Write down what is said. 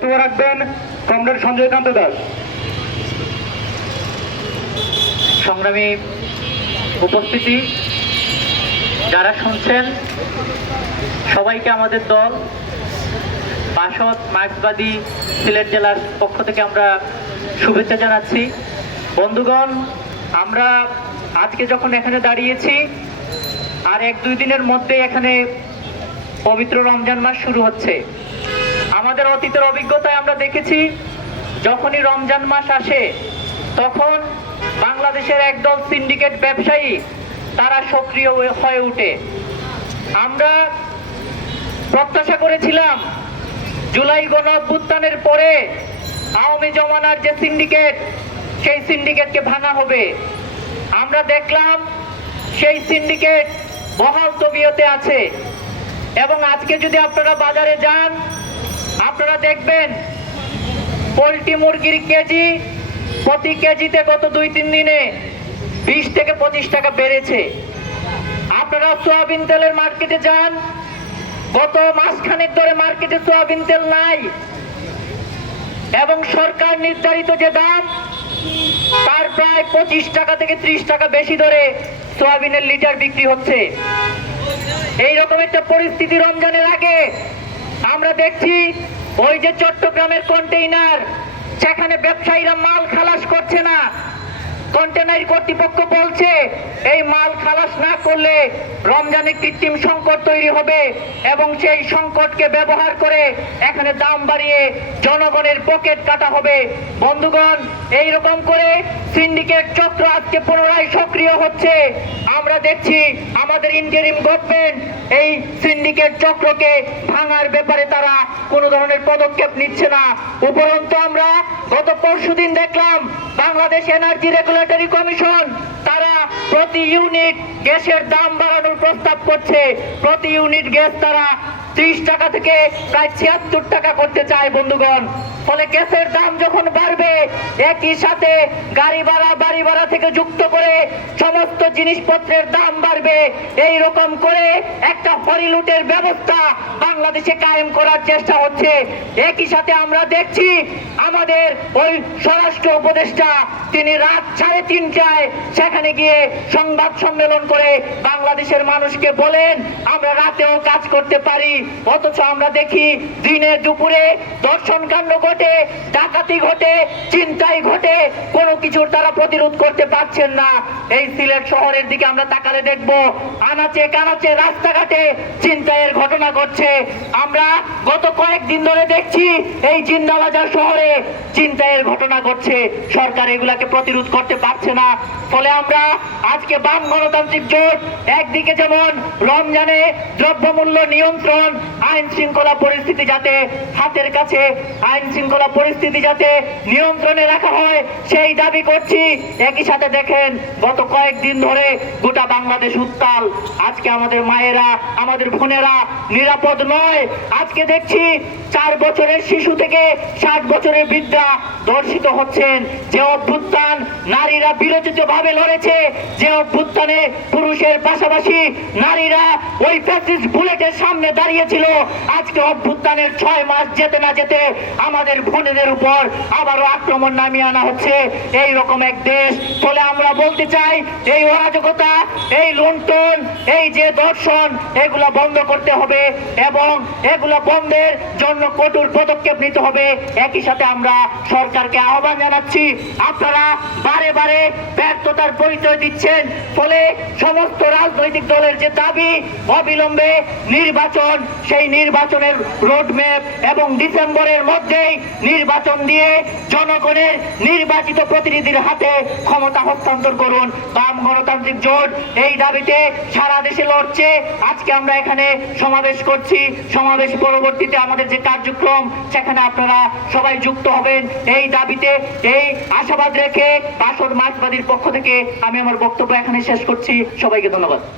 বক্তব্য রাখবেন কমরেড সঞ্জয় কান্ত দাস। সংগ্রামী উপস্থিতি, যারা শুনছেন, সবাইকে আমাদের দল, বাসদ মার্ক্সবাদী সিলেট জেলার পক্ষ থেকে আমরা শুভেচ্ছা জানাচ্ছি। বন্ধুগণ, আমরা আজকে যখন এখানে দাঁড়িয়েছি, আর এক দুই দিনের মধ্যে এখানে পবিত্র রমজান মাস শুরু হচ্ছে। আমাদের অতীতের অভিজ্ঞতায় আমরা দেখেছি, যখনই রমজান মাস আসে, তখন বাংলাদেশের একদল সিন্ডিকেট ব্যবসায়ী, তারা সক্রিয় হয়ে- ওঠে আমরা প্রত্যাশা করেছিলাম, জুলাই গণ অভ্যুত্থানের পরে আওয়ামী জমানার যে সিন্ডিকেট, সেই সিন্ডিকেটকে ভাঙা হবে। আমরা দেখলাম, সেই সিন্ডিকেট বহাল তবিয়তে আছে। এবং আজকে যদি আপনারা বাজারে যান আপনারা দেখবেন, পোলট্রি মুরগির কেজি প্রতি কেজিতে গত দুই, তিন দিনে বিশ থেকে পঁচিশ টাকা বেড়েছে। আপনারা সোয়াবিন তেলের মার্কেটে যান, গত মাসখানেক ধরে মার্কেটে সোয়াবিন তেল নাই। এবং সরকার নির্ধারিত যে দাম, তার প্রায় পঁচিশ টাকা থেকে ত্রিশ টাকা বেশি ধরে সোয়াবিনের লিটার বিক্রি হচ্ছে। এইরকম একটা পরিস্থিতি রমজানের আগে আমরা দেখছি ওই যে চট্টগ্রামের কন্টেইনার সেখানে ব্যবসায়ীরা মাল খালাস করছে না। কন্টেনার কর্তৃপক্ষ বলছে, এই মাল খালাস না করলে রমজানে কৃত্রিম সংকট তৈরি হবে এবং সেই সংকটকে ব্যবহার করে এখানে দাম বাড়িয়ে জনগণের পকেট কাটা হবে। বন্ধুগণ এই রকম করে সিন্ডিকেট চক্র আজকে পুনরায় সক্রিয় হচ্ছে। আমরা দেখছি আমাদের ইন্টারিম গভর্নমেন্ট এই সিন্ডিকেট চক্রকে ভাঙার ব্যাপারে তারা কোনো ধরনের পদক্ষেপ নিচ্ছে না। উপরন্তু আমরা গত পরশুদিন দেখলাম বাংলাদেশ এনার্জি রেগুলেটরি কমিশন তারা প্রতি ইউনিট গ্যাসের দাম বাড়ানোর প্রস্তাব করছে। প্রতি ইউনিট গ্যাস তারা ত্রিশ টাকা থেকে প্রায় ছিয়াত্তর টাকা করতে চায়, বন্ধুগণ। ফলে গ্যাসের দাম যখন বাড়বে, একই সাথে গাড়ি ভাড়া, বাড়ি ভাড়া থেকে যুক্ত করে সমস্ত জিনিসপত্রের দাম বাড়বে। এই রকম করে একটা হরিলুটের ব্যবস্থা বাংলাদেশে কায়েম করার চেষ্টা হচ্ছে। একই সাথে আমরা দেখছি আমাদের ওই স্বরাষ্ট্র উপদেষ্টা, তিনি রাত সাড়ে তিনটায় সেখানে গিয়ে সংবাদ সম্মেলন করে বাংলাদেশের মানুষকে বলেন, আমরা রাতেও কাজ করতে পারি। অথচ আমরা দেখি দিনে দুপুরে দর্শন কাণ্ড ঘটে, ডাকাতি ঘটে, চিন্তাই ঘটে, কোনো কিছুর তারা প্রতিরোধ করতে পারছেন না। এই সিলেট শহরের দিকে আমরা তাকালে দেখব, আনাচে কানাচে রাস্তাঘাটে চিন্তায়ের ঘটনা ঘটছে। আমরা গত কয়েকদিন ধরে দেখছি, এই জিন্দাবাজার শহরে চিন্তায়ের ঘটনা ঘটছে। সরকার এগুলাকে প্রতিরোধ করতে পারছে না। ফলে আমরা আজকে বাম গণতান্ত্রিক জোট, একদিকে যেমন রমজানে দ্রব্যমূল্য নিয়ন্ত্রণ আইন শৃঙ্খলা পরিস্থিতি যাতে হাতের কাছে আইন শৃঙ্খলা পরিস্থিতি যাতে নিয়ন্ত্রণে রাখা হয়, সেই দাবি করছি। একই সাথে দেখেন, গত কয়েকদিন ধরে গোটা বাংলাদেশ উত্তাল। আজকে আমাদের মায়েরা, আমাদের বোনেরা নিরাপদ নয়। আজকে দেখছি চার বছরের শিশু থেকে ষাট বছরের বৃদ্ধা ধর্ষিত হচ্ছেন। যে অভ্যুত্থান নারীরা বিরোচিত ভাবে লড়েছে, যে অভ্যুত্থানে পুরুষের পাশাপাশি নারীরা ওই ফ্যাসিস্ট বুলেটের সামনে দাঁড়িয়েছিল। আজকে অভ্যুত্থানের ছয় মাস যেতে না যেতে আমাদের বোনেদের উপর আবারও আক্রমণ নামিয়ে আনা হচ্ছে। এই রকম এক দেশ। ফলে আমরা বলতে চাই, এই অরাজকতা, এই লুণ্ঠন, এই যে দর্শন, এগুলো বন্ধ করতে হবে এবং এগুলো বন্ধের জন্য কঠোর পদক্ষেপ নিতে হবে। একই সাথে আমরা সরকারকে আহ্বান জানাচ্ছি, আপনারা বারে বারে ব্যর্থতার পরিচয় দিচ্ছেন। ফলে সমস্ত রাজনৈতিক দলের যে দাবি, অবিলম্বে নির্বাচন, সেই নির্বাচনের রোডম্যাপ এবং ডিসেম্বরের মধ্যেই নির্বাচন দিয়ে জনগণের নির্বাচিত প্রতিনিধির হাতে ক্ষমতা হস্তান্তর করুন। বাম গণতান্ত্রিক জোট এই দাবিতে সারা দেশে লড়ছে। আজকে আমরা এখানে সমাবেশ করছি। সমাবেশ পরবর্তীতে আমাদের যে কার্যক্রম, সেখানে আপনারা সবাই যুক্ত হবেন। এই দাবিতে এই আশাবাদ রেখে পাশর মার্ক্সবাদীর পক্ষ থেকে আমি আমার বক্তব্য এখানে শেষ করছি। সবাইকে ধন্যবাদ।